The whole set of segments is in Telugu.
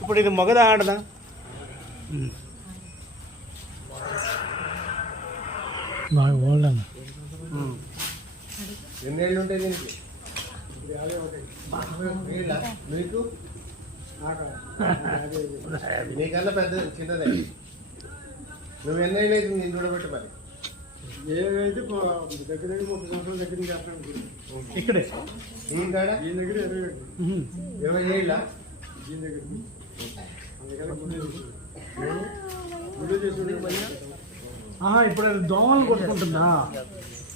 ఇప్పుడు ఇది మగదా ఆడదా? బాగా ఓల్డ్ అన్న. ఎన్నేళ్ళు ఉంటాయి దీనికి? మీకు నీకన్నా పెద్ద చిన్నదే. నువ్వు ఎన్నేళ్ళు అయితే నేను చూడబెట్టి మరి ఏదైతే దగ్గర 30 సంవత్సరాల దగ్గర చేస్తాను. ఇక్కడే దీని కాడ దీని దగ్గర 20 ఏళ్ళ దీని దగ్గర గుడ్డు చేసి ఇప్పుడు అది దోమలు కొట్టుకుంటుందా?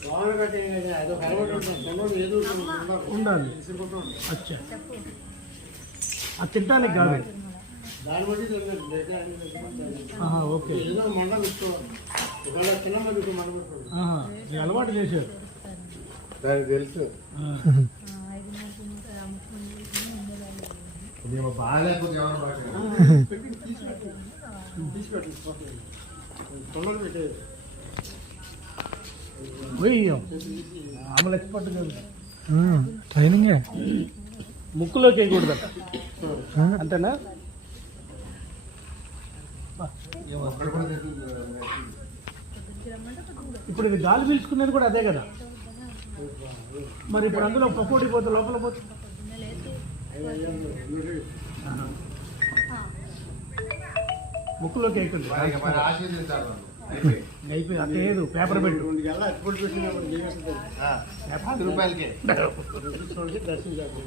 వాహన కట్టే అదొక అలవాటు ఉంటుంది. ఏదో ఉండాలి. అచ్చా, అది తింటానికి కాదు. దాన్ని బట్టి ఓకే. ఏదో మండలం ఇసుకోవాలి. ఇవాళ చిన్నమ్మది మండలం ఈ అలవాటు చేశారు. దానికి తెలుసు బాగాలేకపోతే ఏమన్నా తీసుకెట్టి తొండలు పెట్టేది. ఆమెలు ఎక్స్పర్ట్ కాదు. ట్రైనింగే. ముక్కులోకి వేయకూడదట, అంతేనా? ఇప్పుడు ఇది గాలి పీల్చుకునేది కూడా అదే కదా మరి. ఇప్పుడు అందులో పకోడి పోతే లోపల పోతే ముక్కులోకి వేయకండి. అయిపోయి అట్లేదు. పేపర్ పెట్టు. 10 రూపాయలకే దర్శించాలి.